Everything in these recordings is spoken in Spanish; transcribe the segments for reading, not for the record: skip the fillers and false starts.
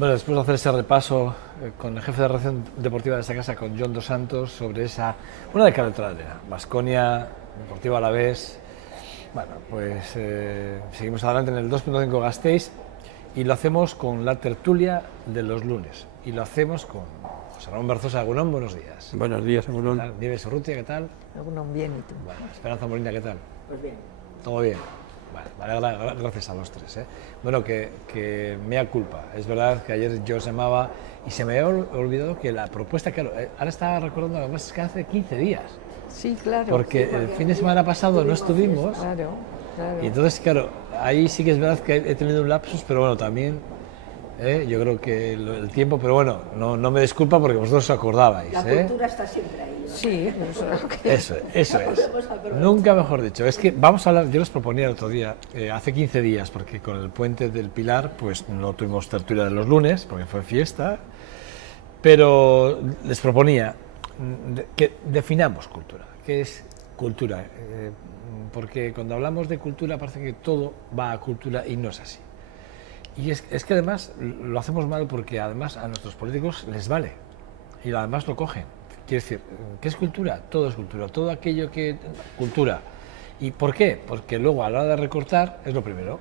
Bueno, después de hacer ese repaso con el jefe de redacción deportiva de esta casa, con Jon dos Santos, sobre una de cada otra Baskonia, Deportivo Alavés. Bueno, pues seguimos adelante en el 2.5 Gasteiz y lo hacemos con la tertulia de los lunes. Y lo hacemos con José Ramón Berzosa. Egunon, buenos días. Buenos días, Egunon. Nieves Urrutia, ¿qué tal? Egunon, bien, ¿y tú? Bueno, Esperanza Molina, ¿qué tal? Pues bien. ¿Todo bien? Vale, gracias a los tres. Bueno, que mea culpa. Es verdad que ayer yo os llamaba y se me había olvidado que la propuesta, claro, ahora estaba recordando, además es que hace 15 días. Sí, claro. Porque el fin de semana pasado no estuvimos. Claro. Y entonces, claro, ahí sí que es verdad que he tenido un lapsus, pero bueno, también yo creo que el tiempo, pero bueno, no me disculpa porque vosotros os acordabais. La cultura está siempre ahí, ¿no? Sí, eso es. Nunca mejor dicho. Es que vamos a hablar, yo les proponía el otro día, hace 15 días, porque con el puente del Pilar, pues no tuvimos tertulia de los lunes, porque fue fiesta, pero les proponía que definamos cultura. ¿Qué es cultura? Porque cuando hablamos de cultura parece que todo va a cultura y no es así. Y es que además lo hacemos mal porque además a nuestros políticos les vale y además lo cogen. Quiere decir, ¿qué es cultura? Todo es cultura, todo aquello que... cultura. ¿Y por qué? Porque luego a la hora de recortar es lo primero,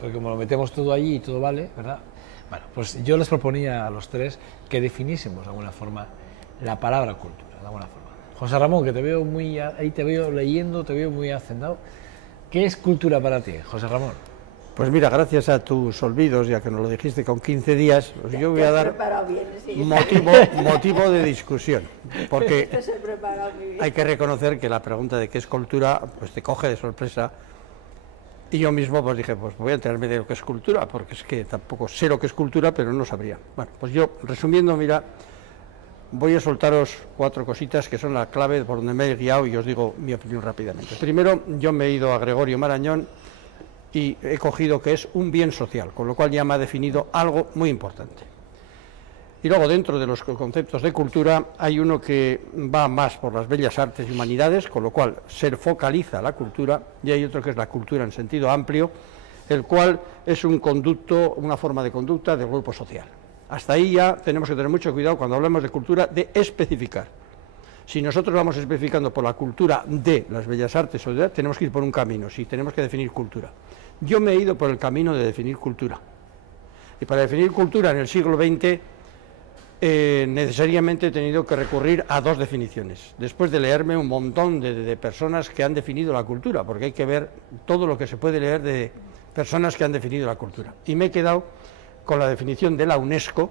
porque como lo metemos todo allí y todo vale, ¿verdad? Bueno, pues yo les proponía a los tres que definiésemos de alguna forma la palabra cultura, de alguna forma. José Ramón, que te veo muy... ahí te veo leyendo, te veo muy hacendado. ¿Qué es cultura para ti, José Ramón? Pues mira, gracias a tus olvidos, ya que nos lo dijiste con 15 días, pues yo voy a dar motivo de discusión, porque hay que reconocer que la pregunta de qué es cultura, pues te coge de sorpresa, y yo mismo pues dije, pues voy a enterarme de lo que es cultura, porque es que tampoco sé lo que es cultura, pero no sabría. Bueno, pues yo, resumiendo, mira, voy a soltaros 4 cositas que son la clave por donde me he guiado y os digo mi opinión rápidamente. Primero, yo me he ido a Gregorio Marañón, y he cogido que es un bien social, con lo cual ya me ha definido algo muy importante. Y luego dentro de los conceptos de cultura hay uno que va más por las bellas artes y humanidades, con lo cual se focaliza la cultura, y hay otro que es la cultura en sentido amplio, el cual es un conducto, una forma de conducta del grupo social. Hasta ahí ya tenemos que tener mucho cuidado cuando hablamos de cultura de especificar. Si nosotros vamos especificando por la cultura de las bellas artes, tenemos que ir por un camino, si tenemos que definir cultura. Yo me he ido por el camino de definir cultura. Y para definir cultura en el siglo XX, necesariamente he tenido que recurrir a 2 definiciones. Después de leerme un montón de personas que han definido la cultura, porque hay que ver todo lo que se puede leer de personas que han definido la cultura. Y me he quedado con la definición de la UNESCO,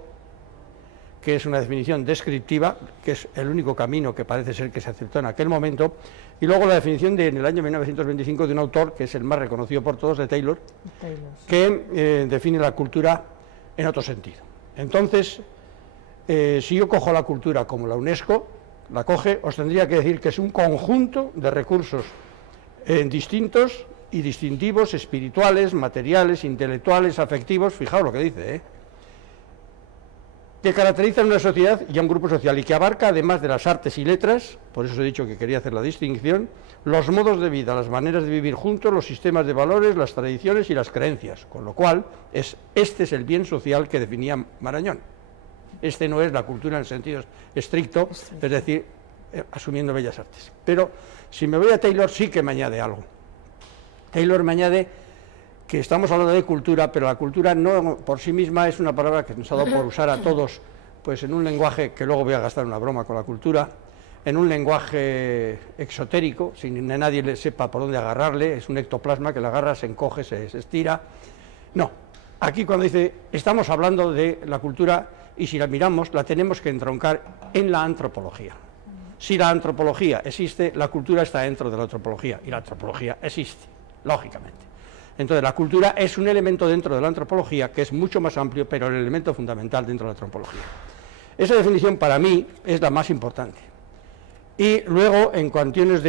que es una definición descriptiva, que es el único camino que parece ser que se aceptó en aquel momento, y luego la definición en el año 1925 de un autor, que es el más reconocido por todos, de Taylor, que define la cultura en otro sentido. Entonces, si yo cojo la cultura como la UNESCO la coge, os tendría que decir que es un conjunto de recursos distintos y distintivos, espirituales, materiales, intelectuales, afectivos, fijaos lo que dice, que caracterizan una sociedad y a un grupo social y que abarca, además de las artes y letras, por eso he dicho que quería hacer la distinción, los modos de vida, las maneras de vivir juntos, los sistemas de valores, las tradiciones y las creencias, con lo cual este es el bien social que definía Marañón. Este no es la cultura en sentido estricto, es decir, asumiendo bellas artes. Pero si me voy a Taylor sí que me añade algo. Taylor me añade que estamos hablando de cultura, pero la cultura no por sí misma es una palabra que nos ha dado por usar a todos, pues en un lenguaje que luego voy a gastar una broma con la cultura, en un lenguaje exotérico, sin que nadie le sepa por dónde agarrarle, es un ectoplasma que la agarra, se encoge, se estira. No, aquí cuando dice, estamos hablando de la cultura y si la miramos, la tenemos que entroncar en la antropología. Si la antropología existe, la cultura está dentro de la antropología y la antropología existe, lógicamente. Entonces, la cultura es un elemento dentro de la antropología que es mucho más amplio, pero el elemento fundamental dentro de la antropología. Esa definición para mí es la más importante. Y luego, en cuestiones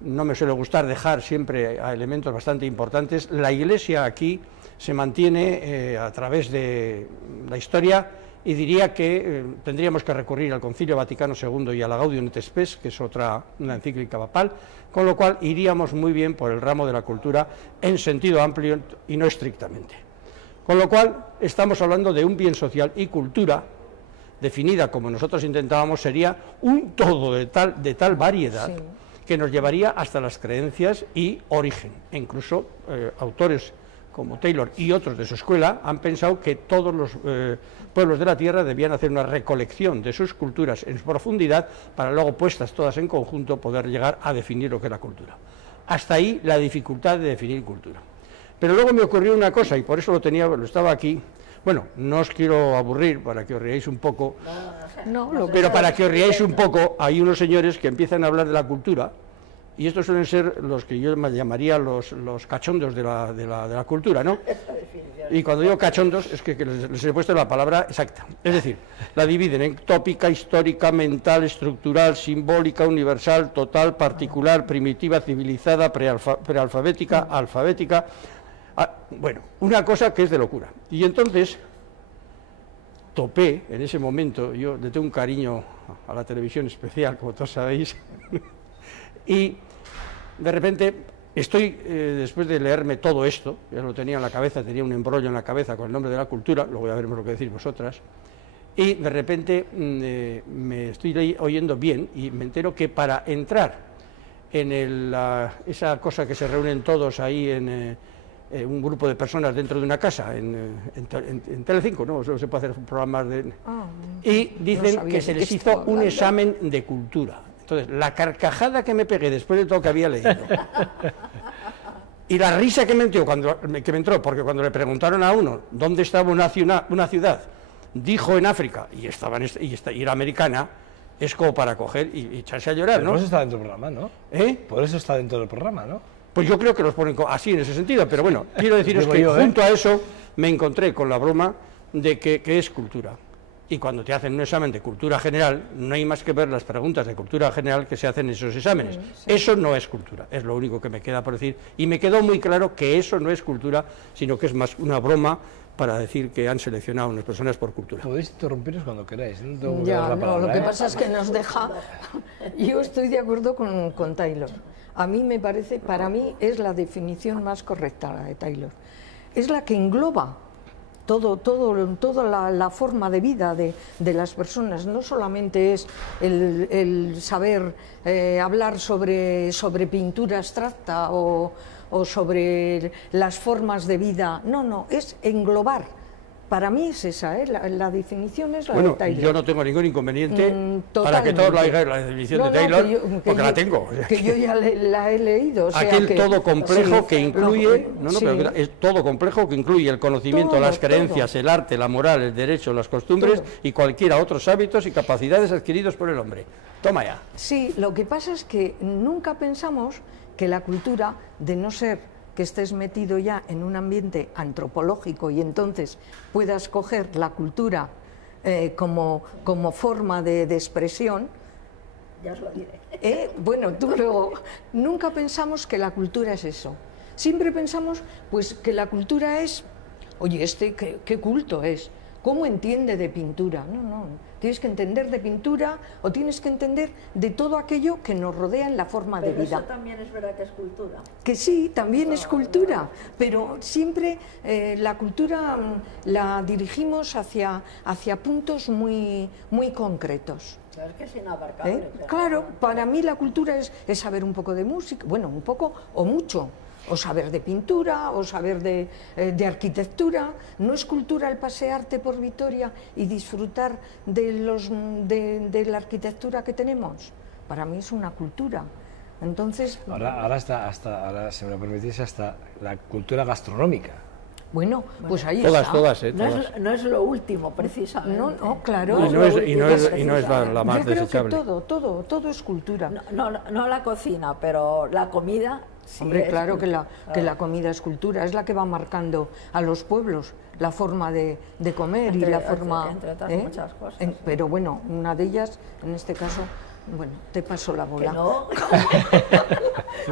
no me suele gustar dejar siempre a elementos bastante importantes, la Iglesia aquí se mantiene a través de la historia y diría que tendríamos que recurrir al Concilio Vaticano II y a la Gaudium et Spes, que es una encíclica papal, con lo cual iríamos muy bien por el ramo de la cultura en sentido amplio y no estrictamente. Con lo cual, estamos hablando de un bien social, y cultura, definida como nosotros intentábamos, sería un todo de tal variedad, sí, que nos llevaría hasta las creencias y origen. E incluso autores como Taylor y otros de su escuela han pensado que todos los pueblos de la Tierra debían hacer una recolección de sus culturas en profundidad para luego, puestas todas en conjunto, poder llegar a definir lo que es la cultura. Hasta ahí la dificultad de definir cultura. Pero luego me ocurrió una cosa, y por eso lo estaba aquí. Bueno, no os quiero aburrir para que os riáis un poco, pero para que os riáis un poco, hay unos señores que empiezan a hablar de la cultura, y estos suelen ser los que yo llamaría los cachondos de la cultura, ¿no? Y cuando digo cachondos es que les he puesto la palabra exacta. Es decir, la dividen en tópica, histórica, mental, estructural, simbólica, universal, total, particular, primitiva, civilizada, prealfabética, alfabética. Bueno, una cosa que es de locura. Y entonces topé en ese momento, yo le tengo un cariño a la televisión especial, como todos sabéis, y de repente estoy, después de leerme todo esto, ya lo tenía en la cabeza, tenía un embrollo en la cabeza con el nombre de la cultura, luego ya veremos lo que decís vosotras, y de repente me estoy oyendo bien y me entero que para entrar en esa cosa que se reúnen todos ahí en un grupo de personas dentro de una casa, en Telecinco, ¿no? Solo se puede hacer programas de... y dicen que se les hizo un examen de cultura. Entonces, la carcajada que me pegué después de todo que había leído, y la risa que me entró, porque cuando le preguntaron a uno dónde estaba una ciudad, dijo en África, y era americana, es como para coger y echarse a llorar, ¿no? Por eso está dentro del programa, ¿no? Por eso está dentro del programa, ¿no? Pues yo creo que los ponen así en ese sentido, pero bueno, quiero deciros que junto a eso me encontré con la broma de que es cultura. Y cuando te hacen un examen de cultura general, no hay más que ver las preguntas de cultura general que se hacen en esos exámenes. Sí. Eso no es cultura, es lo único que me queda por decir. Y me quedó muy claro que eso no es cultura, sino que es más una broma para decir que han seleccionado a unas personas por cultura. Podéis interrumpiros cuando queráis. Lo que pasa es que nos deja... Yo estoy de acuerdo con Taylor. A mí me parece, para mí es la definición más correcta, la de Taylor. Es la que engloba toda la forma de vida de las personas. No solamente es el saber hablar sobre pintura abstracta o sobre las formas de vida. No, es englobar. Para mí es esa, la definición es la de Taylor. Yo no tengo ningún inconveniente para que todos la definición de Taylor, porque la tengo. Que yo ya la he leído. O sea, aquel todo complejo que incluye, pero es todo complejo que incluye el conocimiento, las creencias, el arte, la moral, el derecho, las costumbres y cualquiera otros hábitos y capacidades adquiridos por el hombre. Toma ya. Sí, lo que pasa es que nunca pensamos que la cultura, de no ser que estés metido ya en un ambiente antropológico y entonces puedas coger la cultura como forma de expresión, ya os lo diré. Bueno, tú luego, nunca pensamos que la cultura es eso. Siempre pensamos pues que la cultura es, oye, qué culto es, ¿cómo entiende de pintura? No, tienes que entender de pintura o tienes que entender de todo aquello que nos rodea en la forma de vida. Pero eso también es verdad que es cultura. Que sí, también es cultura, pero siempre la cultura la dirigimos hacia puntos muy concretos. Pero es que es inabarcable. Claro, para mí la cultura es saber un poco de música, bueno, un poco o mucho. O saber de pintura, o saber de arquitectura. No es cultura el pasearte por Vitoria y disfrutar de la arquitectura que tenemos. Para mí es una cultura. Entonces... Ahora, si me lo permitís, hasta la cultura gastronómica. Bueno, pues ahí está. Todas. No es lo último, precisamente. No, claro. Y no es la más desechable. Yo creo que todo es cultura. No la cocina, pero la comida... Sí, hombre, claro que la comida es cultura, es la que va marcando a los pueblos la forma de comer y la forma... Entre otras muchas cosas. Pero bueno, una de ellas, en este caso, bueno, te paso la bola. ¿Que no?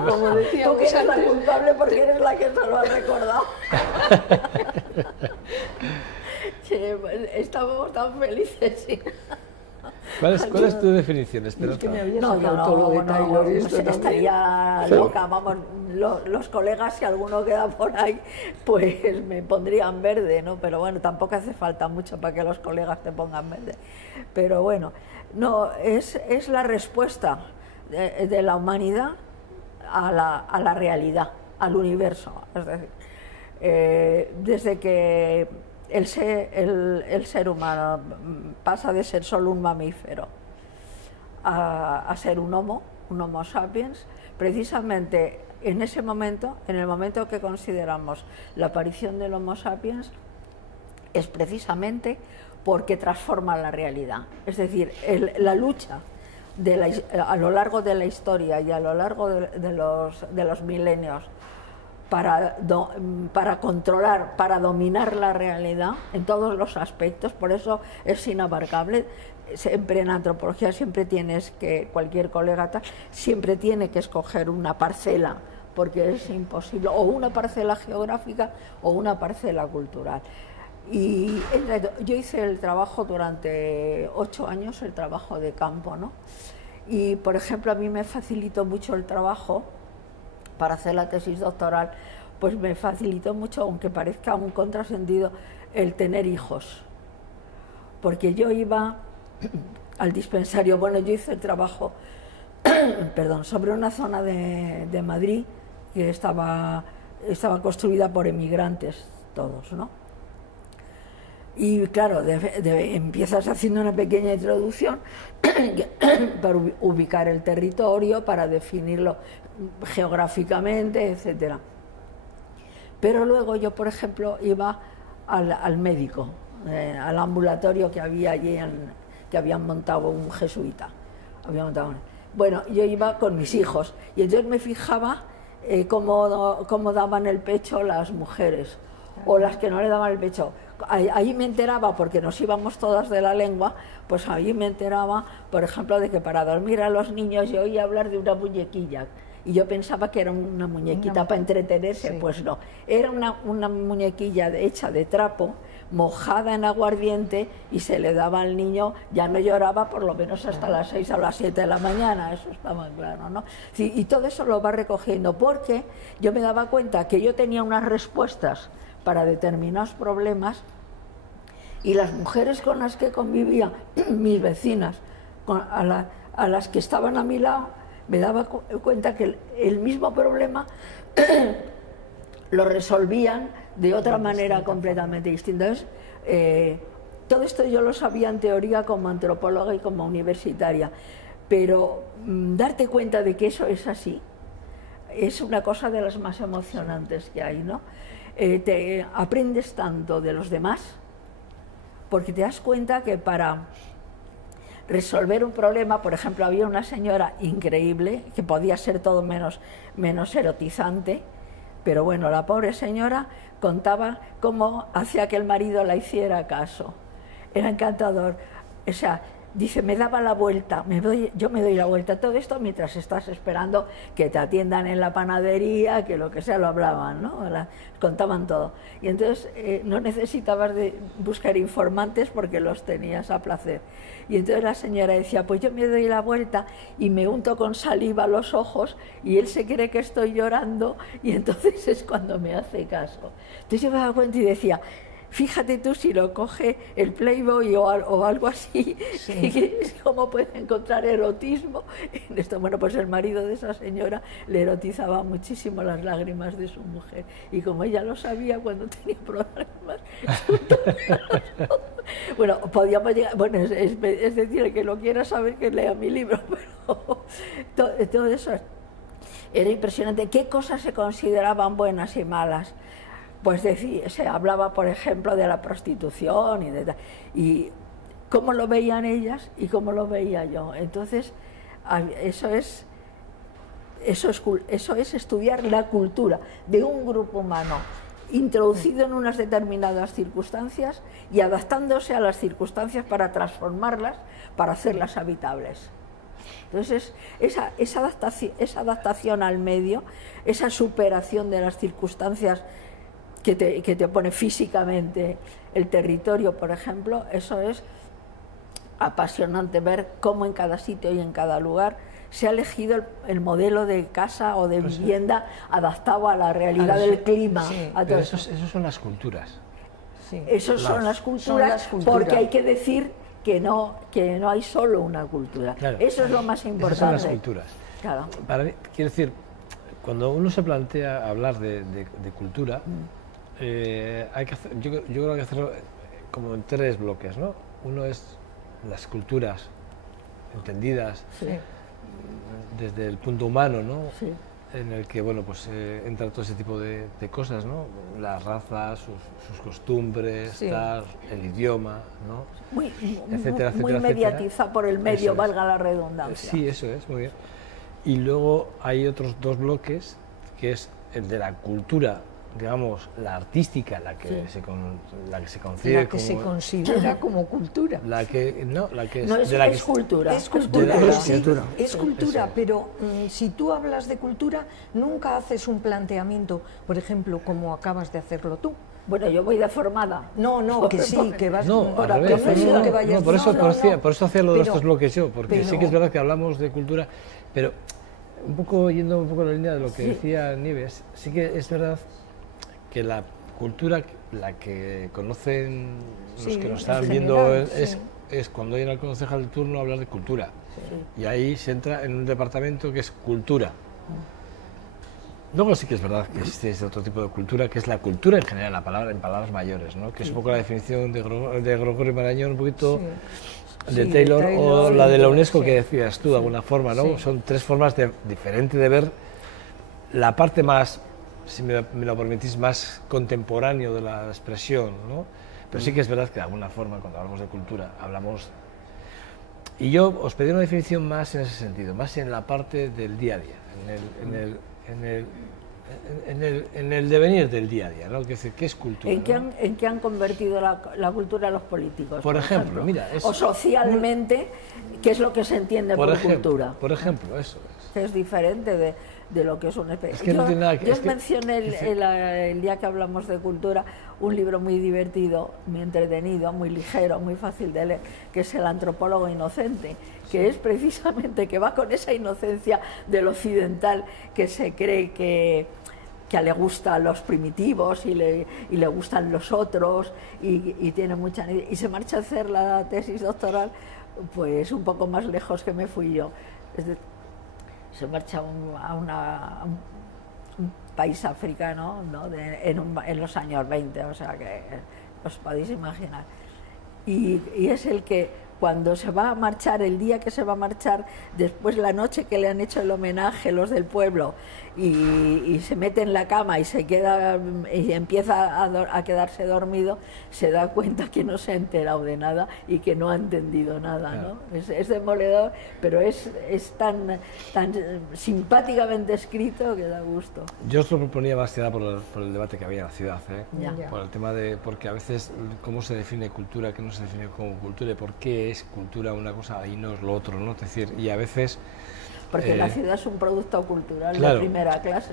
Como decía, tú que eres la culpable porque eres la que te lo has recordado. Estábamos tan felices, sí. ¿Cuál es tu definición, Esperanza? No, yo no, estaría loca, vamos, los colegas, si alguno queda por ahí, pues me pondrían verde, ¿no? Pero bueno, tampoco hace falta mucho para que los colegas te pongan verde. Pero bueno, no, es la respuesta de la humanidad a la realidad, al universo. Es decir, desde que el ser humano pasa de ser solo un mamífero a ser un homo sapiens, precisamente en ese momento, en el momento que consideramos la aparición del Homo sapiens, es precisamente porque transforma la realidad. Es decir, la lucha a lo largo de la historia y a lo largo de los milenios para controlar, para dominar la realidad en todos los aspectos, por eso es inabarcable. Siempre en antropología cualquier colega siempre tiene que escoger una parcela, porque es imposible, o una parcela geográfica o una parcela cultural. Y yo hice el trabajo durante 8 años, el trabajo de campo, ¿no? Y, por ejemplo, a mí me facilitó mucho el trabajo para hacer la tesis doctoral, pues me facilitó mucho, aunque parezca un contrasentido, el tener hijos. Porque yo iba al dispensario, bueno, yo hice el trabajo sobre una zona de Madrid que estaba construida por emigrantes todos, ¿no? Y claro, empiezas haciendo una pequeña introducción para ubicar el territorio, para definirlo geográficamente, etcétera. Pero luego yo, por ejemplo, iba al médico, al ambulatorio que había allí, que habían montado un jesuita. Bueno, yo iba con mis hijos y entonces me fijaba cómo daban el pecho las mujeres o las que no le daban el pecho. Ahí me enteraba, porque nos íbamos todas de la lengua, pues ahí me enteraba, por ejemplo, de que para dormir a los niños yo oía hablar de una muñequilla. Y yo pensaba que era una muñequita para entretenerse, sí. Pues no. Era una muñequilla hecha de trapo, mojada en aguardiente, y se le daba al niño, ya no lloraba por lo menos hasta las 6 o las 7 de la mañana, eso estaba claro, ¿no? Sí, y todo eso lo va recogiendo, porque yo me daba cuenta que yo tenía unas respuestas para determinados problemas, y las mujeres con las que convivía, mis vecinas, a las que estaban a mi lado, me daba cuenta que el mismo problema lo resolvían de otra manera completamente distinta. Entonces, todo esto yo lo sabía en teoría como antropóloga y como universitaria, pero darte cuenta de que eso es así es una cosa de las más emocionantes que hay, ¿no? Te aprendes tanto de los demás, porque te das cuenta que para resolver un problema, por ejemplo, había una señora increíble, que podía ser todo menos erotizante, pero bueno, la pobre señora contaba cómo hacía que el marido la hiciera caso. Era encantador. O sea, dice, me daba la vuelta, yo me doy la vuelta, todo esto mientras estás esperando que te atiendan en la panadería, que lo que sea, lo hablaban, ¿no? Contaban todo. Y entonces no necesitabas de buscar informantes porque los tenías a placer. Y entonces la señora decía, pues yo me doy la vuelta y me unto con saliva los ojos y él se cree que estoy llorando y entonces es cuando me hace caso. Entonces yo me daba cuenta y decía, fíjate tú si lo coge el Playboy o algo así, sí. ¿Cómo puede encontrar erotismo en esto? Bueno, pues el marido de esa señora le erotizaba muchísimo las lágrimas de su mujer. Y como ella lo sabía cuando tenía problemas, bueno, podíamos llegar, bueno, es decir, el que lo quiera saber que lea mi libro, pero todo eso era impresionante. ¿Qué cosas se consideraban buenas y malas? Pues se hablaba, por ejemplo, de la prostitución y cómo lo veían ellas y cómo lo veía yo. Entonces, eso es estudiar la cultura de un grupo humano introducido en unas determinadas circunstancias y adaptándose a las circunstancias para transformarlas, para hacerlas habitables. Entonces, esa adaptación al medio, esa superación de las circunstancias que te pone físicamente el territorio, por ejemplo, eso es apasionante ver cómo en cada sitio y en cada lugar se ha elegido el modelo de casa o de vivienda adaptado a la realidad del clima. Sí, a pero todo esos son las culturas. Sí. Esos son las culturas, porque hay que decir que no hay solo una cultura. Claro, eso es lo más importante. Esas son las culturas. Claro. Para mí, quiero decir, cuando uno se plantea hablar de cultura, hay que hacer, yo creo que hay que hacerlo como en 3 bloques, ¿no? Uno es las culturas entendidas desde el punto humano, ¿no? Sí. En el que, bueno, pues entra todo ese tipo de cosas, ¿no? Las razas, sus costumbres, tal, el idioma, ¿no? Muy etcétera, mediatizado por el medio, es. valga la redundancia. Sí, eso es, muy bien. Y luego hay otros 2 bloques, que es el de la cultura, digamos, la artística, la que se concibe la que se considera como cultura. la que Es cultura. Es cultura, es cultura, Eso. pero si tú hablas de cultura, nunca haces un planteamiento, por ejemplo, como acabas de hacerlo tú. Bueno, yo voy deformada. No, que sí, que vas al la revés, profesión que vayas. por eso hacía lo de Pero- estos bloques yo, porque sí que es verdad que hablamos de cultura, pero yendo un poco en la línea de lo que decía Nieves, sí que es verdad que la cultura, la que conocen los que nos están en viendo, general, es cuando viene al concejal de turno hablar de cultura. Y ahí se entra en un departamento que es cultura. Luego sí que es verdad que existe ese otro tipo de cultura, que es la cultura en general, en palabras mayores, ¿no? Que es un poco la definición de Gregorio Marañón, un poquito de Taylor, o la de la UNESCO que decías tú, de alguna forma, ¿no? Son 3 formas diferentes de ver la parte más, si me lo permitís, más contemporáneo de la expresión, ¿no? Pero sí que es verdad que de alguna forma, cuando hablamos de cultura, hablamos... Y yo os pedí una definición más en ese sentido, más en la parte del día a día, en el devenir del día a día, ¿no? ¿Qué es cultura? ¿En qué han convertido la cultura los políticos? Por ejemplo, mira... o socialmente, ¿qué es lo que se entiende por cultura? Por ejemplo, eso es. Que es diferente de lo que es un especie. Es que no tiene nada que... Yo os mencioné el día que hablamos de cultura un libro muy divertido, muy entretenido, muy ligero, muy fácil de leer, que es El antropólogo inocente, que es precisamente que va con esa inocencia del occidental que se cree que le gustan los primitivos y le gustan los otros y tiene mucha... Y se marcha a hacer la tesis doctoral pues un poco más lejos que me fui yo. Se marcha a un país africano, ¿no? en los años 20, o sea que os podéis imaginar. Y es el que cuando se va a marchar, el día que se va a marchar, después la noche que le han hecho el homenaje los del pueblo y se mete en la cama y se queda y empieza a quedarse dormido, se da cuenta que no se ha enterado de nada y que no ha entendido nada, ¿no? Es demoledor, pero es tan simpáticamente escrito que da gusto. Yo os lo proponía más que nada por el debate que había en la ciudad, Ya. por el tema de... Porque a veces cómo se define cultura, qué no se define como cultura y por qué es cultura una cosa y no es lo otro, ¿no? Es decir, y a veces... Porque la ciudad es un producto cultural claro. de primera clase.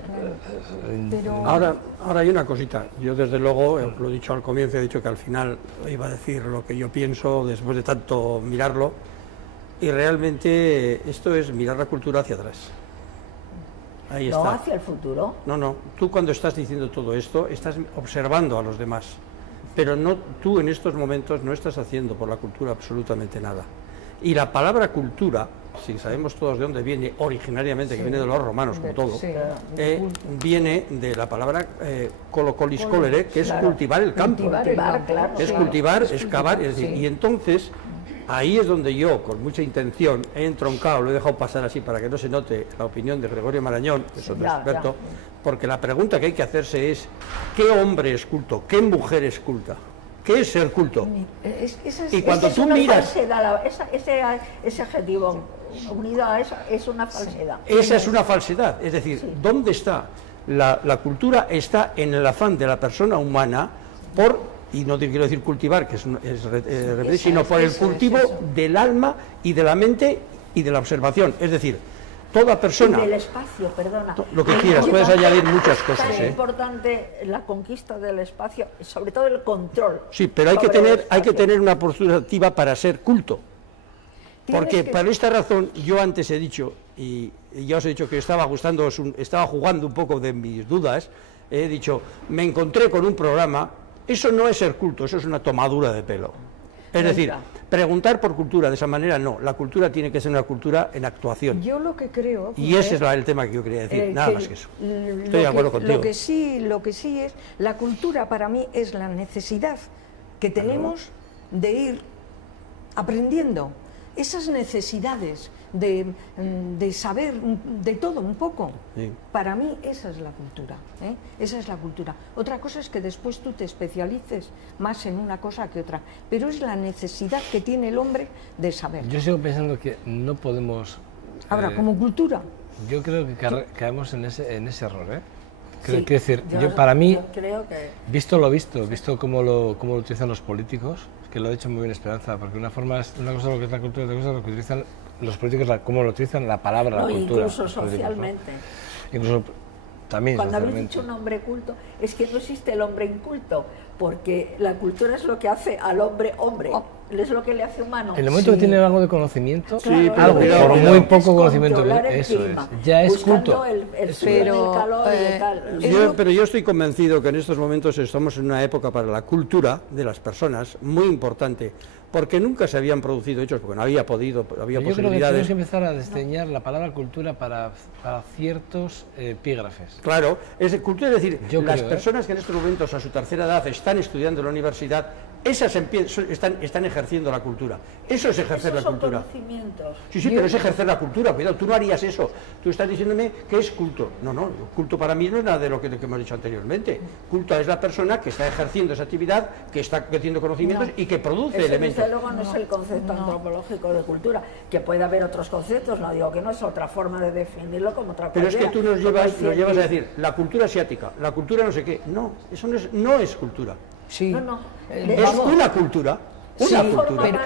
Pero... Ahora hay una cosita. Yo desde luego, lo he dicho al comienzo, he dicho que al final iba a decir lo que yo pienso después de tanto mirarlo. Y realmente esto es mirar la cultura hacia atrás. Ahí No está. hacia el futuro. No. Tú cuando estás diciendo todo esto, estás observando a los demás. Pero no, tú en estos momentos no estás haciendo por la cultura absolutamente nada. Y la palabra cultura, si sabemos todos de dónde viene originariamente, que viene de los romanos, como todo, viene de la palabra colocolis colere, que es cultivar el campo. Es cultivar, es cavar, es decir, y entonces ahí es donde yo, con mucha intención, he entroncado, lo he dejado pasar así para que no se note la opinión de Gregorio Marañón, que es otro experto, porque la pregunta que hay que hacerse es, ¿qué hombre es culto? ¿Qué mujer es culta? ¿Qué es ser culto? Y cuando tú miras... Ese adjetivo unido a eso es una falsedad. Esa es una falsedad. Es decir, ¿dónde está? La cultura está en el afán de la persona humana por, y no te quiero decir cultivar, que es sino por el cultivo del alma y de la mente y de la observación. Es decir, toda persona... Y del espacio, perdona. Lo que quieras, puedes añadir muchas cosas. Es importante la conquista del espacio, sobre todo el control. Sí, pero hay que tener una postura activa para ser culto. Porque por esta razón yo antes he dicho, y ya os he dicho que estaba jugando un poco de mis dudas, he dicho, me encontré con un programa, eso no es ser culto, eso es una tomadura de pelo. Es decir, preguntar por cultura de esa manera no, la cultura tiene que ser una cultura en actuación. Yo lo que creo... Y ese es el tema que yo quería decir, nada más que eso. Estoy de acuerdo contigo. Lo que sí es, la cultura para mí es la necesidad que tenemos de ir aprendiendo. Esas necesidades de saber de todo un poco, sí. Para mí esa es la cultura, ¿eh? Esa es la cultura. Otra cosa es que después tú te especialices más en una cosa que otra, pero es la necesidad que tiene el hombre de saber. Yo sigo pensando que no podemos... Ahora, como cultura... Yo creo que caemos en ese error, ¿eh? Sí, quiero decir, para mí, creo que... visto cómo lo utilizan los políticos, que lo ha dicho muy bien Esperanza, porque una cosa es lo que es la cultura, otra cosa es lo que utilizan los políticos, cómo lo utilizan la palabra, la cultura. Incluso socialmente. ¿No? Incluso también cuando socialmente. habéis dicho un hombre culto, es que no existe el hombre inculto, porque la cultura es lo que hace al hombre hombre, es lo que le hace humano. En el momento que tiene algo de conocimiento, claro, algo, por muy poco conocimiento, eso clima, es, ya es culto. Pero yo estoy convencido que en estos momentos estamos en una época para la cultura de las personas muy importante, porque nunca se habían producido hechos, porque no había posibilidades. Yo creo que tenemos que empezar a desdeñar la palabra cultura para ciertos epígrafes. Claro, cultura es decir, las personas que en estos momentos a su tercera edad están estudiando en la universidad, esas están ejerciendo la cultura. Eso es ejercer la cultura. Conocimientos. Sí, pero es ejercer la cultura. Cuidado, tú no harías eso. Tú estás diciéndome que es culto. No, culto para mí no es nada de lo que hemos dicho anteriormente. Culto es la persona que está ejerciendo esa actividad, que está creciendo conocimientos y que produce elementos. Desde luego no es el concepto antropológico de cultura, que puede haber otros conceptos, no digo que no, es otra forma de definirlo como otra cosa. Pero es que tú nos llevas a decir, la cultura asiática, la cultura no sé qué. No, eso no es cultura. Sí. Es una cultura. Pero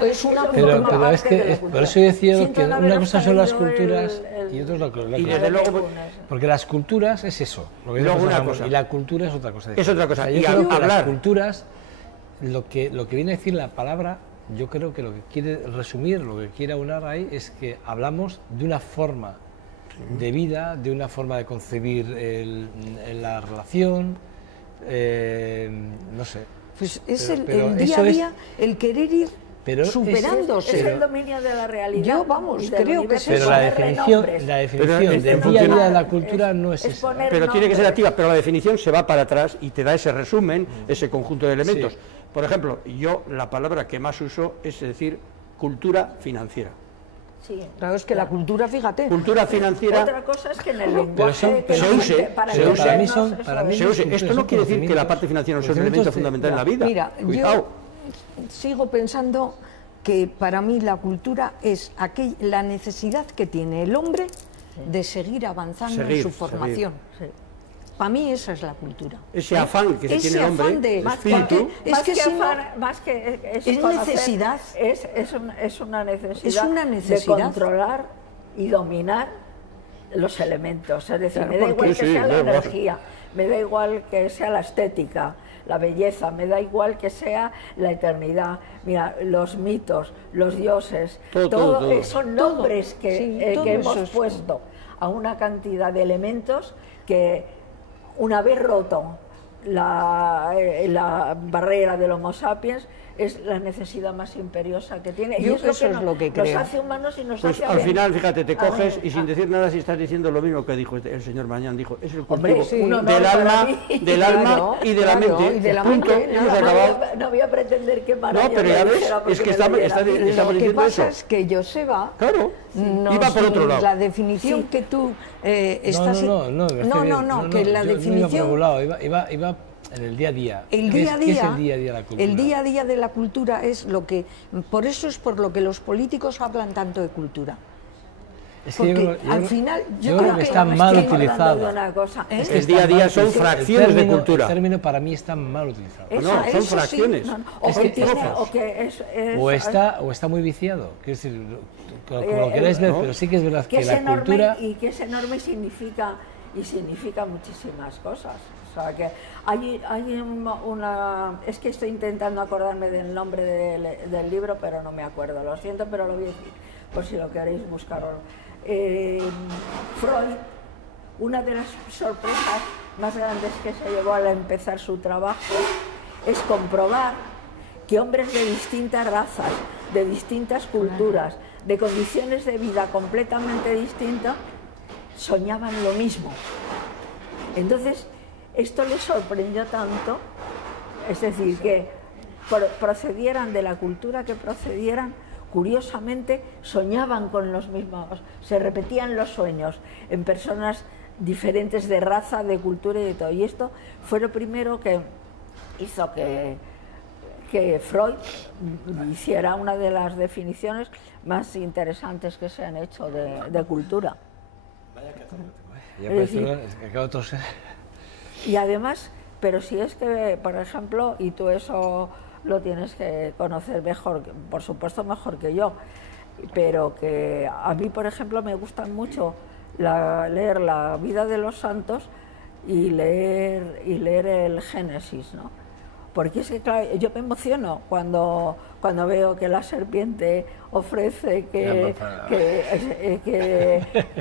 es una cultura. Pero es que, por eso yo decía que una cosa son las culturas y otra es la y desde luego, porque las culturas es eso. Lo que una cosa. Y la cultura es otra cosa. Es otra cosa. O sea, yo creo que las culturas, lo que viene a decir la palabra, yo creo que lo que quiere resumir, lo que quiere aunar ahí, es que hablamos de una forma de vida, de una forma de concebir la relación, no sé. Pues es el día a día, el querer ir superándose. Es el dominio de la realidad. Yo, creo que sí. Pero la definición del día a día de la cultura no es esa. Pero tiene que ser activa, pero la definición se va para atrás y te da ese resumen, ese conjunto de elementos. Sí. Por ejemplo, yo la palabra que más uso es decir cultura financiera. Sí. Claro, es que la cultura, fíjate. Cultura financiera. Otra cosa es que en el lenguaje se use. Para mí esto no quiere decir que la parte financiera no sea un elemento fundamental en la vida. Mira, yo sigo pensando que para mí la cultura es la necesidad que tiene el hombre de seguir avanzando en su formación. Para mí esa es la cultura. Ese afán que se tiene el hombre, espíritu. Más que es necesidad. Es una necesidad de controlar y dominar los elementos. Es decir, me da igual que sea la energía, me da igual que sea la estética, la belleza, me da igual que sea la eternidad. Mira, los mitos, los dioses, todo son nombres que hemos puesto a una cantidad de elementos que, una vez roto la barrera del Homo sapiens, es la necesidad más imperiosa que tiene. Yo y eso es lo que creo. Nos hace humanos y nos hace al final, fíjate, te coges y sin decir nada, si estás diciendo lo mismo que dijo el señor Mañán, dijo, es el cultivo del alma y de la mente. Punto, hemos acabado. No voy a pretender que para no, pero ya ves, es que estamos diciendo eso. Lo que pasa es que Joseba iba por otro lado. La definición que tú estás... No, que la definición... Iba en el día a día. ¿Qué es el día a día de la cultura? El día a día de la cultura es lo que... Por eso es por lo que los políticos hablan tanto de cultura. Es que al final yo creo que está mal utilizado. El día a día son fracciones de cultura. El término para mí está mal utilizado. No, son fracciones. O está muy viciado. Quiero decir, como lo queráis ver, pero sí que es verdad que la cultura... Y que es enorme significa muchísimas cosas. O sea, que hay una... Es que estoy intentando acordarme del nombre del libro, pero no me acuerdo, lo siento, pero lo voy a decir. por si lo queréis buscar. Freud, una de las sorpresas más grandes que se llevó al empezar su trabajo es comprobar que hombres de distintas razas, de distintas culturas, de condiciones de vida completamente distintas, soñaban lo mismo. Entonces, esto les sorprendió tanto, es decir, que procedieran de la cultura que procedieran, curiosamente soñaban con los mismos, se repetían los sueños en personas diferentes de raza, de cultura y de todo. Y esto fue lo primero que hizo que Freud hiciera una de las definiciones más interesantes que se han hecho de cultura. Y además, pero si es que, por ejemplo, y tú eso lo tienes que conocer mejor, por supuesto mejor que yo, pero que a mí, por ejemplo, me gusta mucho leer la vida de los santos y leer el Génesis, ¿no? Porque es que, claro, yo me emociono cuando veo que la serpiente ofrece que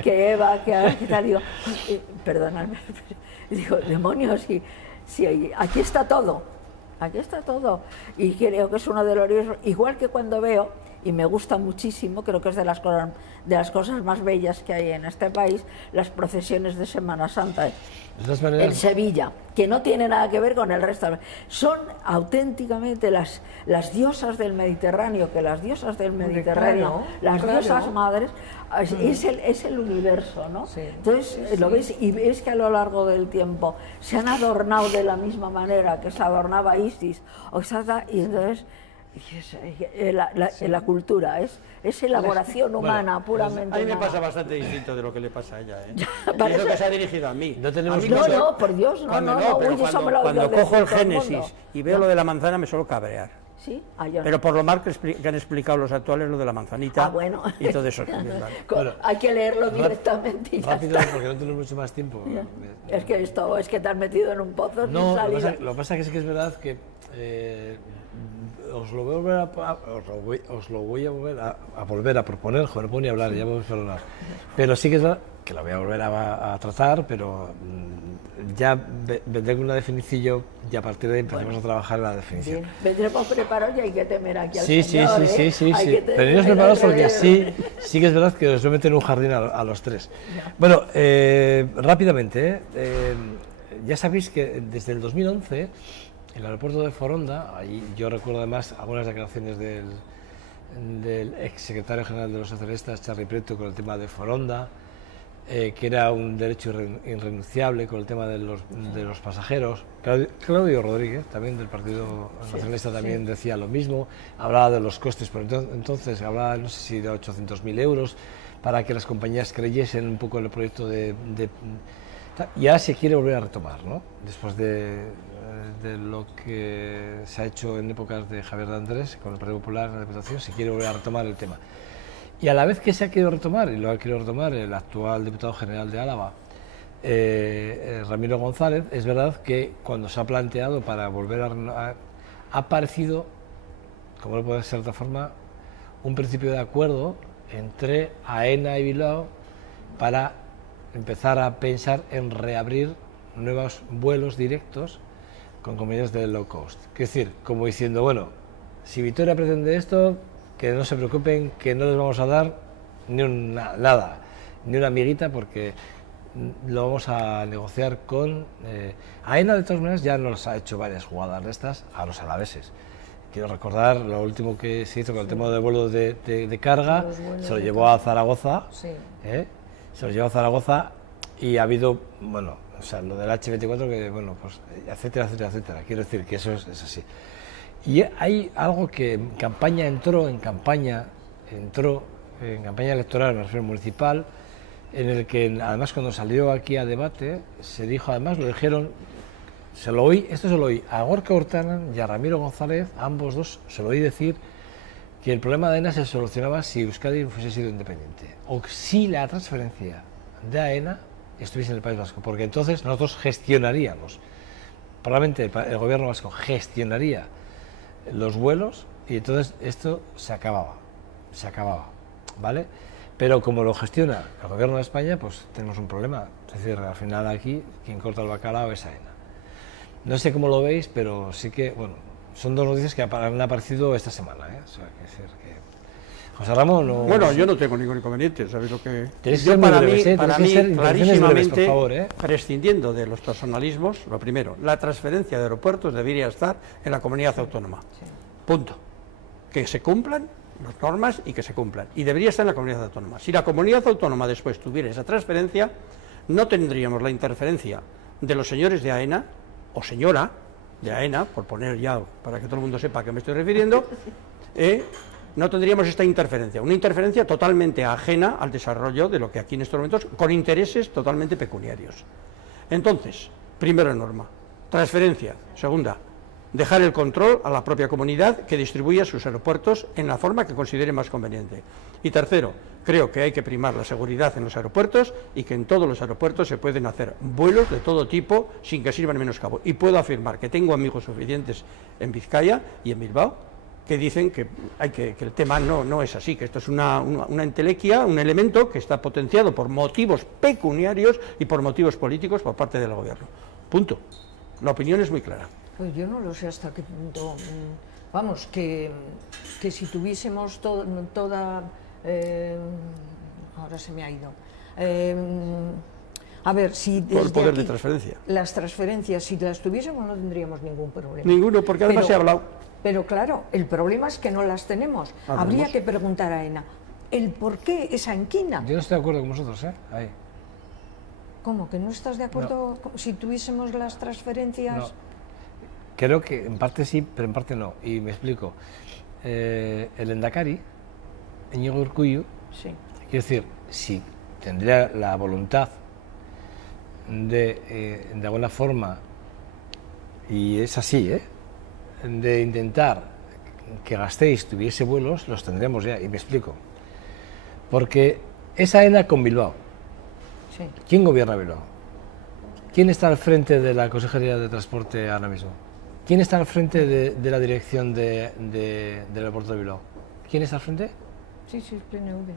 Eva, que tal, digo, perdonadme, digo, demonios, si aquí está todo, y creo que es uno de los libros, igual que cuando veo, y me gusta muchísimo, creo que es de las cosas más bellas que hay en este país, las procesiones de Semana Santa en Sevilla, que no tiene nada que ver con el resto. Son auténticamente las diosas del Mediterráneo, que las diosas del Mediterráneo, las diosas madres, es el universo, ¿no? Sí, entonces, lo ves y ves que a lo largo del tiempo se han adornado de la misma manera que se adornaba Isis, y entonces la cultura es elaboración humana, puramente. A mí me pasa bastante distinto de lo que le pasa a ella, ¿eh? Eso que se ha dirigido a mí. No, por Dios, cuando cojo el Génesis y veo lo de la manzana me suelo cabrear. ¿Sí? Pero por lo mal que han explicado los actuales, lo de la manzanita y todo eso. Bueno, hay que leerlo directamente y rápido, porque no tenemos mucho más tiempo. Es que te has metido en un pozo sin salida. Lo que pasa es que es verdad que os lo voy a volver a proponer, joder, no puedo ni hablar, ya voy a hablar. Pero sí que es verdad que lo voy a volver a tratar, pero ya vendré con una definición y a partir de ahí empezamos a trabajar en la definición. Bien. Vendremos preparados y hay que temer aquí al sí, señor, sí. Venimos preparados porque sí que es verdad que os voy a meter en un jardín a los tres. Bueno, rápidamente, ya sabéis que desde el 2011 el aeropuerto de Foronda, ahí yo recuerdo además algunas declaraciones del exsecretario general de los socialistas, Txarri Prieto, con el tema de Foronda, que era un derecho irrenunciable con el tema de los pasajeros. Claudio Rodríguez, también del Partido Nacionalista, también decía lo mismo, hablaba de los costes, pero entonces hablaba, no sé si de 800.000 euros, para que las compañías creyesen un poco en el proyecto y ahora se quiere volver a retomar, ¿no? Después de lo que se ha hecho en épocas de Javier de Andrés con el Partido Popular en la Diputación, se quiere volver a retomar el tema. Y a la vez que se ha querido retomar, y lo ha querido retomar el actual diputado general de Álava, Ramiro González, es verdad que cuando se ha planteado para volver ha aparecido, como no puede ser de otra forma, un principio de acuerdo entre AENA y Bilbao para empezar a pensar en reabrir nuevos vuelos directos con compañías de low cost. Es decir, como diciendo, bueno, si Vitoria pretende esto, que no se preocupen, que no les vamos a dar ni nada, ni una amiguita, porque lo vamos a negociar con... AENA, de todas maneras, ya nos ha hecho varias jugadas de estas a los alaveses. Quiero recordar lo último que se hizo con el tema de vuelos de carga, se lo llevó a Zaragoza, se lo llevó a Zaragoza y ha habido, bueno, o sea, lo del H24, que, bueno, pues, etcétera, etcétera, etcétera. Quiero decir que eso es así. Y hay algo que en campaña electoral, me refiero municipal, en el que además cuando salió aquí a debate, se dijo, además lo dijeron, se lo oí a Gorka Hurtanan y a Ramiro González, a ambos dos, se lo oí decir que el problema de AENA se solucionaba si Euskadi fuese sido independiente, o si la transferencia de AENA estuviese en el País Vasco, porque entonces nosotros gestionaríamos, probablemente el gobierno vasco gestionaría los vuelos y entonces esto se acababa. ¿vale? Pero como lo gestiona el gobierno de España, pues tenemos un problema. Es decir, al final aquí quien corta el bacalao es AENA. No sé cómo lo veis, pero sí que, bueno, son dos noticias que han aparecido esta semana, ¿eh? O sea, que decir que... José Ramón, no... Bueno, yo no tengo ningún inconveniente, ¿sabéis lo que...? Yo para mí clarísimamente, por favor, prescindiendo de los personalismos, lo primero, la transferencia de aeropuertos debería estar en la comunidad autónoma. Sí. Punto. Que se cumplan las normas y que se cumplan. Y debería estar en la comunidad autónoma. Si la comunidad autónoma después tuviera esa transferencia, no tendríamos la interferencia de los señores de AENA, o señora de AENA, por poner ya, para que todo el mundo sepa a qué me estoy refiriendo, no tendríamos esta interferencia, una interferencia totalmente ajena al desarrollo de lo que aquí en estos momentos, con intereses totalmente pecuniarios. Entonces, primera norma, transferencia. Segunda, dejar el control a la propia comunidad que distribuya sus aeropuertos en la forma que considere más conveniente. Y tercero, creo que hay que primar la seguridad en los aeropuertos y que en todos los aeropuertos se pueden hacer vuelos de todo tipo sin que sirvan menoscabo. Y puedo afirmar que tengo amigos suficientes en Vizcaya y en Bilbao que dicen que el tema no es así, que esto es una entelequia, un elemento que está potenciado por motivos pecuniarios y por motivos políticos por parte del gobierno. Punto. La opinión es muy clara. Pues yo no lo sé hasta qué punto. Vamos, que si tuviésemos toda... ahora se me ha ido. A ver, si por el poder de transferencia. Las transferencias, si las tuviésemos no tendríamos ningún problema. Ninguno, porque además se ha hablado. Pero claro, el problema es que no las tenemos. Habría que preguntar a AENA el por qué esa inquina. Yo no estoy de acuerdo con vosotros, ¿eh? Ahí. ¿Cómo? ¿Que no estás de acuerdo si tuviésemos las transferencias? No. Creo que en parte sí, pero en parte no. Y me explico. El Lehendakari, Íñigo Urkullu, sí. Quiero decir, si tendría la voluntad de alguna forma, y es así, de intentar que Gasteiz tuviese vuelos, los tendremos ya, y me explico. Porque es AENA con Bilbao. Sí. ¿Quién gobierna Bilbao? ¿Quién está al frente de la Consejería de Transporte ahora mismo? ¿Quién está al frente de la dirección del aeropuerto de Bilbao? ¿Quién está al frente? Sí, sí, PNV.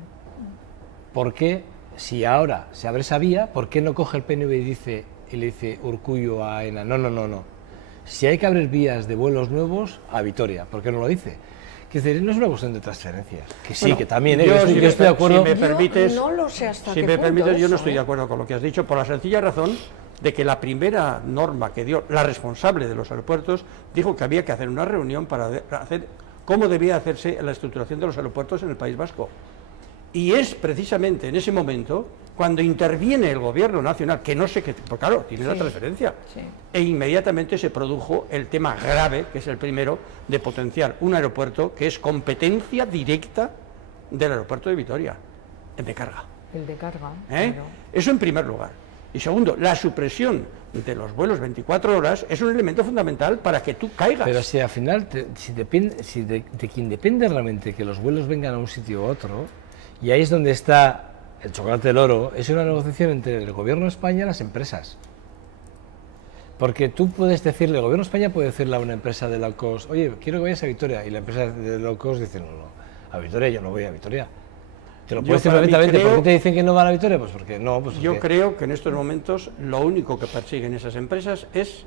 ¿Por qué, si ahora se abre esa vía, por qué no coge el PNV y le dice Urkullu a AENA? No. Si hay que abrir vías de vuelos nuevos, a Vitoria. ¿Por qué no lo dice? Que decir, no es una cuestión de transferencias. Que sí, bueno, que también. Yo estoy de acuerdo. Si me permites, no lo sé hasta si qué me permites, punto yo no eso, estoy de acuerdo con lo que has dicho, por la sencilla razón de que la primera norma que dio la responsable de los aeropuertos dijo que había que hacer una reunión para hacer cómo debía hacerse la estructuración de los aeropuertos en el País Vasco. Y es precisamente en ese momento cuando interviene el gobierno nacional, que no sé qué, porque claro, tiene la transferencia, e inmediatamente se produjo el tema grave, que es el primero, de potenciar un aeropuerto que es competencia directa del aeropuerto de Vitoria, el de carga. El de carga. Claro. Eso en primer lugar. Y segundo, la supresión de los vuelos 24 horas es un elemento fundamental para que tú caigas. Pero si al final, si de quien depende realmente que los vuelos vengan a un sitio u otro, y ahí es donde está el chocolate del oro, es una negociación entre el gobierno de España y las empresas. Porque tú puedes decirle, el gobierno de España puede decirle a una empresa de low cost, oye, quiero que vayas a Vitoria, y la empresa de low cost dice, no, a Vitoria yo no voy a Vitoria. Te lo puedes decir perfectamente. ¿Por qué te dicen que no van a Vitoria? Pues porque no. Pues yo creo que en estos momentos lo único que persiguen esas empresas es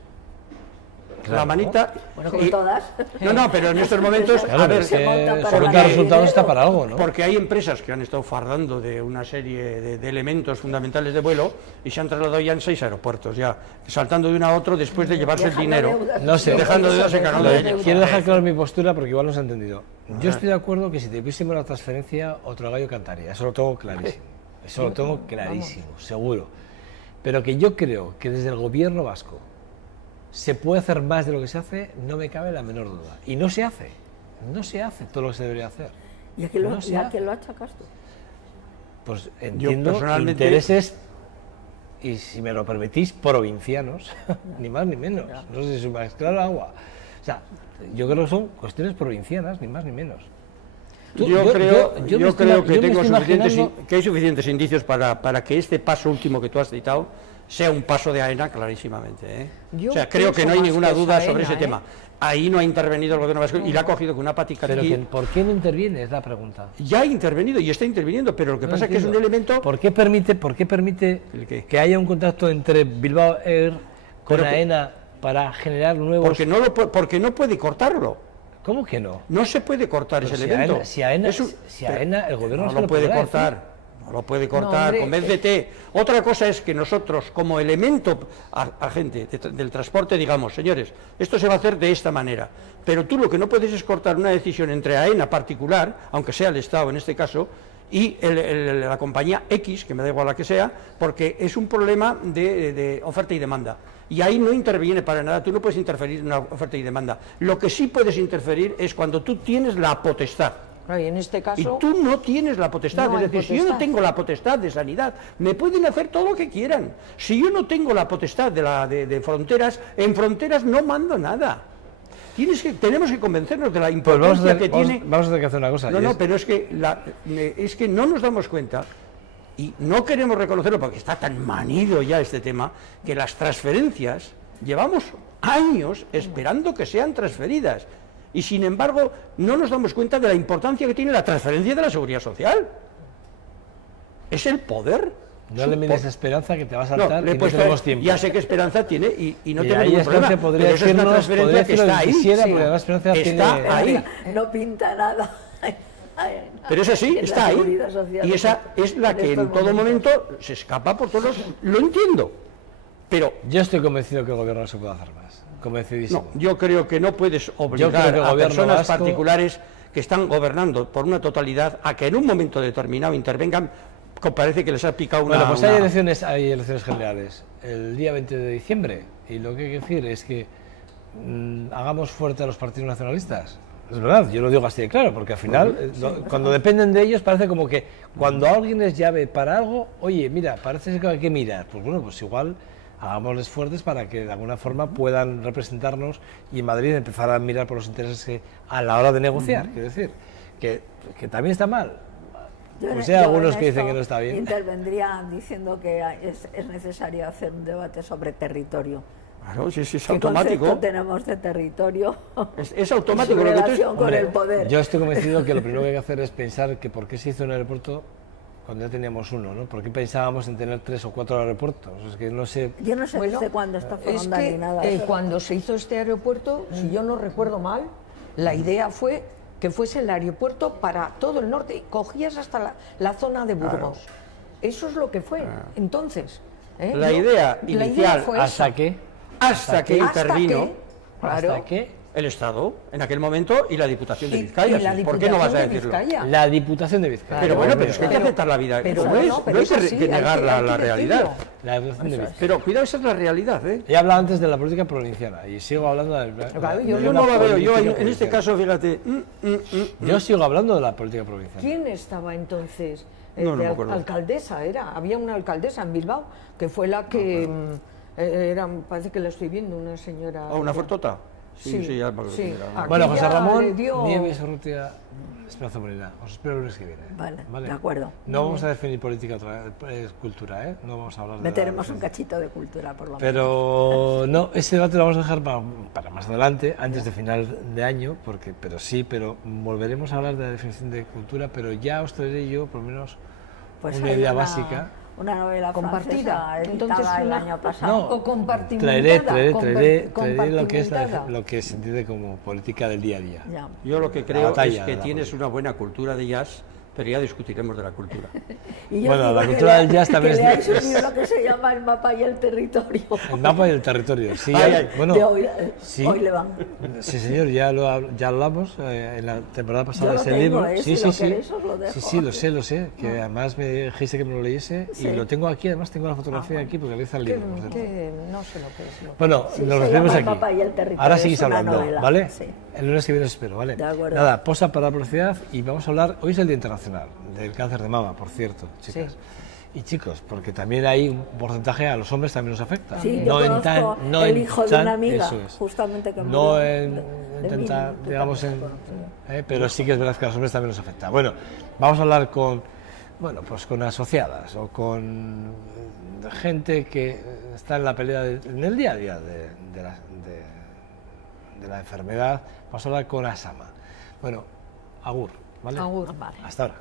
la manita. Bueno, como todas. No, pero en estos momentos, claro, a ver, los resultados está para algo, ¿no? Porque hay empresas que han estado fardando de una serie de elementos fundamentales de vuelo y se han trasladado ya en 6 aeropuertos, ya saltando de uno a otro después de llevarse el dinero. No sé, dejando deudas en cada uno de ellos. Quiero dejar claro mi postura porque igual no se ha entendido. Yo estoy de acuerdo que si tuviésemos la transferencia, otro gallo cantaría. Eso lo tengo clarísimo. Eso lo tengo clarísimo, seguro. Pero que yo creo que desde el gobierno vasco se puede hacer más de lo que se hace, no me cabe la menor duda. Y no se hace todo lo que se debería hacer. ¿Y a qué lo achacas tú? Pues entiendo intereses, y si me lo permitís, provincianos, ni más ni menos. No sé si es más claro agua. O sea, yo creo que son cuestiones provincianas, ni más ni menos. Yo creo que hay suficientes indicios para que este paso último que tú has citado sea un paso de AENA clarísimamente, ¿eh? Yo O sea, creo que no hay pienso ninguna más que duda es sobre AENA, ese tema. Ahí no ha intervenido el gobierno vasco y la ha cogido con una patica Pero aquí. ¿por qué no interviene? Es la pregunta. Ya ha intervenido y está interviniendo, pero lo que No pasa es que es un entiendo. elemento... ¿Por qué permite ¿El qué? que haya un contacto entre Bilbao Air con Pero que- AENA para generar nuevos... Porque no puede cortarlo. ¿Cómo que no? No se puede cortar Pero ese si elemento. AENA, Es AENA, el gobierno no se lo puede podrá cortar. decir. No lo puede cortar, hombre, convéncete. Otra cosa es que nosotros, como elemento agente del transporte, digamos, señores, esto se va a hacer de esta manera. Pero tú lo que no puedes es cortar una decisión entre AENA particular, aunque sea el Estado en este caso, y la compañía X, que me da igual la que sea, porque es un problema de oferta y demanda. Y ahí no interviene para nada, tú no puedes interferir en una oferta y demanda. Lo que sí puedes interferir es cuando tú tienes la potestad. Claro, y en este Y caso... tú no tienes la potestad, No es hay decir, si yo no potestad. tengo la potestad de sanidad, me pueden hacer todo lo que quieran. Si yo no tengo la potestad de fronteras, en fronteras no mando nada. Tenemos que convencernos de la Pues importancia que tiene... vamos a tener que hacer una cosa. No, y no, es- pero es que no nos damos cuenta y no queremos reconocerlo porque está tan manido ya este tema, que las transferencias llevamos años esperando que sean transferidas y sin embargo no nos damos cuenta de la importancia que tiene la transferencia de la seguridad social. Es el poder. No le mires esperanza que te va a saltar le he y no puesto- tenemos tiempo. Ya sé qué esperanza tiene y no Y tengo ahí ningún Esperanza problema. podría Pero eso es una decirnos, transferencia podría que decir lo está que ahí. quisiera, Sí. porque además Esperanza Está tiene... ahí. No pinta nada. Pero es así, En la está ahí. seguridad social Y esa es la que en estos todo momentos. momento se escapa por todos los... Lo entiendo, pero Yo estoy convencido que el gobierno no se puede hacer más. Convencidísimo. no, yo creo que no puedes creo obligar que el a gobierno personas vasco- particulares que están gobernando por una totalidad a que en un momento determinado intervengan, parece que les ha picado una... Bueno, pues una- hay elecciones generales el día 20 de diciembre y lo que hay que decir es que hagamos fuerte a los partidos nacionalistas. Es verdad, yo lo digo así de claro, porque al final, cuando dependen de ellos, parece como que cuando alguien les llave para algo, oye, mira, parece que hay que mirar. Pues bueno, pues igual hagámosles fuertes para que de alguna forma puedan representarnos y en Madrid empezar a mirar por los intereses que a la hora de negociar, quiero decir, que también está mal. Pues hay algunos que dicen que no está bien. Intervendría diciendo que es necesario hacer un debate sobre territorio. Claro, sí, es ¿Qué automático. concepto tenemos de territorio? Es automático. Su Lo que tú relación con el poder. Yo estoy convencido que lo primero que hay que hacer es pensar que por qué se hizo un aeropuerto cuando ya teníamos uno, ¿no? ¿Por qué pensábamos en tener 3 o 4 aeropuertos? Es que no sé... Yo no sé Bueno, desde cuándo está Es Foronda que ni nada. pero- cuando se hizo este aeropuerto, si yo no recuerdo mal, la idea fue que fuese el aeropuerto para todo el norte, cogías hasta la zona de Burgos. Eso es lo que fue. Entonces, La idea inicial, fue ¿Hasta esa. qué? hasta que Hasta intervino que, claro, ¿Hasta qué? el Estado en aquel momento y la Diputación de y Vizcaya. la ¿Por qué no vas a Diputación de decirlo? Vizcaya. La Diputación de Vizcaya. Pero bueno, pero es que hay que Pero- aceptar la vida. pero como no, es, pero no hay es que, así, que hay negar que- la, hay que la realidad. decirlo. La Diputación de Vizcaya. Pero cuidado, esa es la realidad, ¿eh? He hablado antes de la política provinciana y sigo hablando de Claro, de yo Yo la no la veo. Yo política en este provincial. caso, fíjate. Yo sigo hablando de la política provincial. ¿Quién estaba entonces? No me acuerdo. Alcaldesa era. Había una alcaldesa en Bilbao que fue la que parece que la estoy viendo, una señora. ¿A una fortota? Sí, ya me acuerdo sí. quién era. Bueno, José Aquella le Ramón, dio- Nieves, Urrutia, Esperanza Molina. Os espero el lunes que viene. Vale, de acuerdo. No vamos a definir política otra vez, cultura, ¿eh? No vamos a hablar de Meteremos la- un cachito de cultura, por lo menos. Pero no, ese debate lo vamos a dejar para más adelante, antes de final de año, pero volveremos a hablar de la definición de cultura, pero ya os traeré yo, por lo menos, Pues una hay idea básica. Una novela compartida. francesa Entonces, editada el una- año pasado. No, o compartimentada. traeré lo que es compartimentada. lo que se entiende como política del día a día. Ya. Yo lo que La creo batalla es de que la tienes política. una buena cultura de jazz, pero ya discutiremos de la cultura. Y yo Bueno, digo la que cultura del jazz que también leáis es- un libro que se llama El mapa y el territorio. El mapa y el territorio. Sí, Ay, ay. bueno, De hoy, sí. hoy le van. Sí, señor, ya hablamos en la temporada pasada Yo lo ese tengo, libro. si Sí, lo sí, queréis os lo dejo. sí, lo sé, que además me dijiste que me lo leyese Sí. y lo tengo aquí, además tengo la fotografía aquí porque le hice el Que- libro. por cierto. que no sé lo que es. Bueno, Sí, nos se despedimos llama El aquí. mapa y el territorio, Ahora es seguís una hablando, novela, ¿vale? sí. El lunes que viene os espero, ¿vale? De acuerdo. Nada, posa para la publicidad y vamos a hablar, hoy es el Día Internacional del Cáncer de Mama, por cierto, chicas. Sí. Y chicos, porque también hay un porcentaje a los hombres también nos afecta. Sí, yo no en conozco tan, no el en hijo de tan- una amiga, eso es. justamente que No murió en, de tanta, mí, tú digamos, también has conocido. pero sí que es verdad que a los hombres también nos afecta. Bueno, vamos a hablar con bueno, pues con asociadas o con gente que está en la pelea, en el día a día de la enfermedad. Vamos a hablar con Asama. Bueno, agur, ¿vale? Agur. Vale. Hasta ahora.